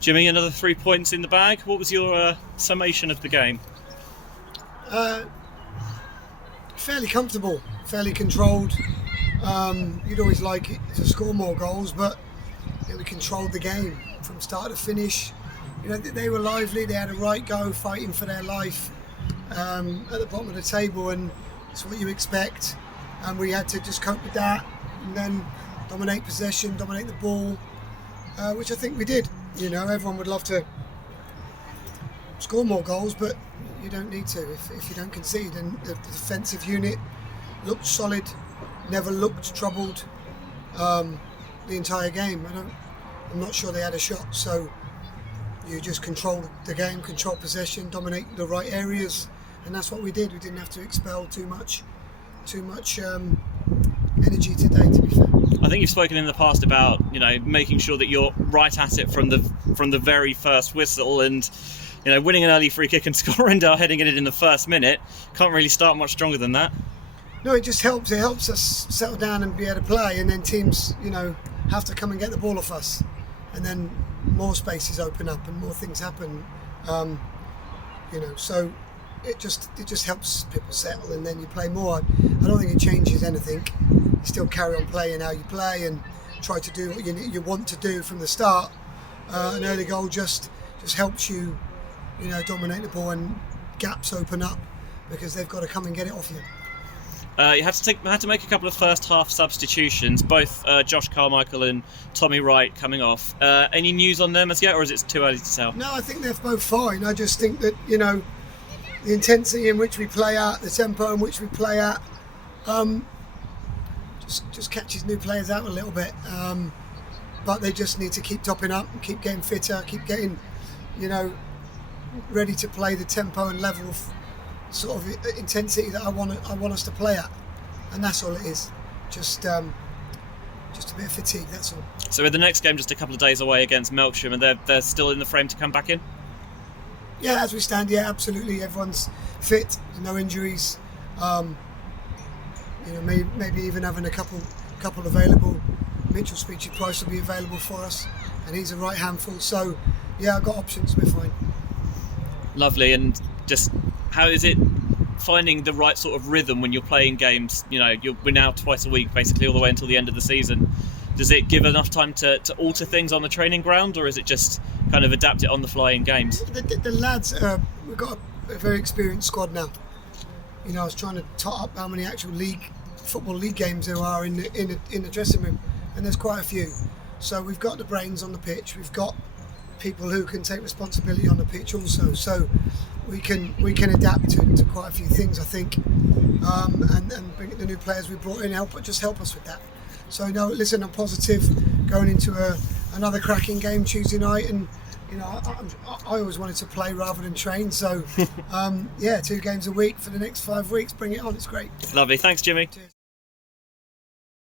Jimmy, another 3 points in the bag. What was your summation of the game? Fairly comfortable, fairly controlled. You'd always like it to score more goals, but we controlled the game from start to finish. They were lively, they had a right go, fighting for their life at the bottom of the table, and it's what you expect. And we had to just cope with that and then dominate possession, dominate the ball, which I think we did. Everyone would love to score more goals, but you don't need to if you don't concede. And the defensive unit looked solid, never looked troubled the entire game. I'm not sure they had a shot. So you just control the game, control possession, dominate the right areas, and that's what we did. We didn't have to expel too much energy today, to be fair. I think you've spoken in the past about making sure that you're right at it from the very first whistle, and winning an early free kick and scoring heading in the first minute can't really start much stronger than that. No, it just helps. It helps us settle down and be able to play, and then teams have to come and get the ball off us, and then more spaces open up and more things happen. So it just helps people settle, and then you play more. I don't think it changes anything. You still carry on playing how you play and try to do what you want to do from the start. An early goal just helps you, dominate the ball, and gaps open up because they've got to come and get it off you. You had to make a couple of first half substitutions, both Josh Carmichael and Tommy Wright coming off. Any news on them as yet, or is it too early to tell? No, I think they're both fine. I just think that the intensity in which we play at, the tempo in which we play at, just catches new players out a little bit. But they just need to keep topping up, and keep getting fitter, keep getting, ready to play the tempo and level of sort of intensity that I want us to play at, and that's all it is. Just a bit of fatigue. That's all. So with the next game just a couple of days away against Melksham, and they're still in the frame to come back in. Yeah, as we stand, yeah, absolutely. Everyone's fit, no injuries. Maybe even having a couple available. Mitchell Speechy Price will be available for us, and he's a right handful. So, yeah, I've got options. We're fine. Lovely. And just how is it finding the right sort of rhythm when you're playing games? We're now twice a week, basically, all the way until the end of the season. Does it give enough time to alter things on the training ground, or is it just kind of adapt it on the fly in games? The lads, we've got a very experienced squad now. I was trying to tot up how many actual football league games there are in the dressing room, and there's quite a few. So we've got the brains on the pitch. We've got people who can take responsibility on the pitch also. So we can adapt to quite a few things, I think, and bring the new players we brought in help us with that. So no, listen, I'm positive going into another cracking game Tuesday night, and I always wanted to play rather than train. So 2 games a week for the next 5 weeks. Bring it on, it's great. Lovely, thanks Jimmy. Cheers.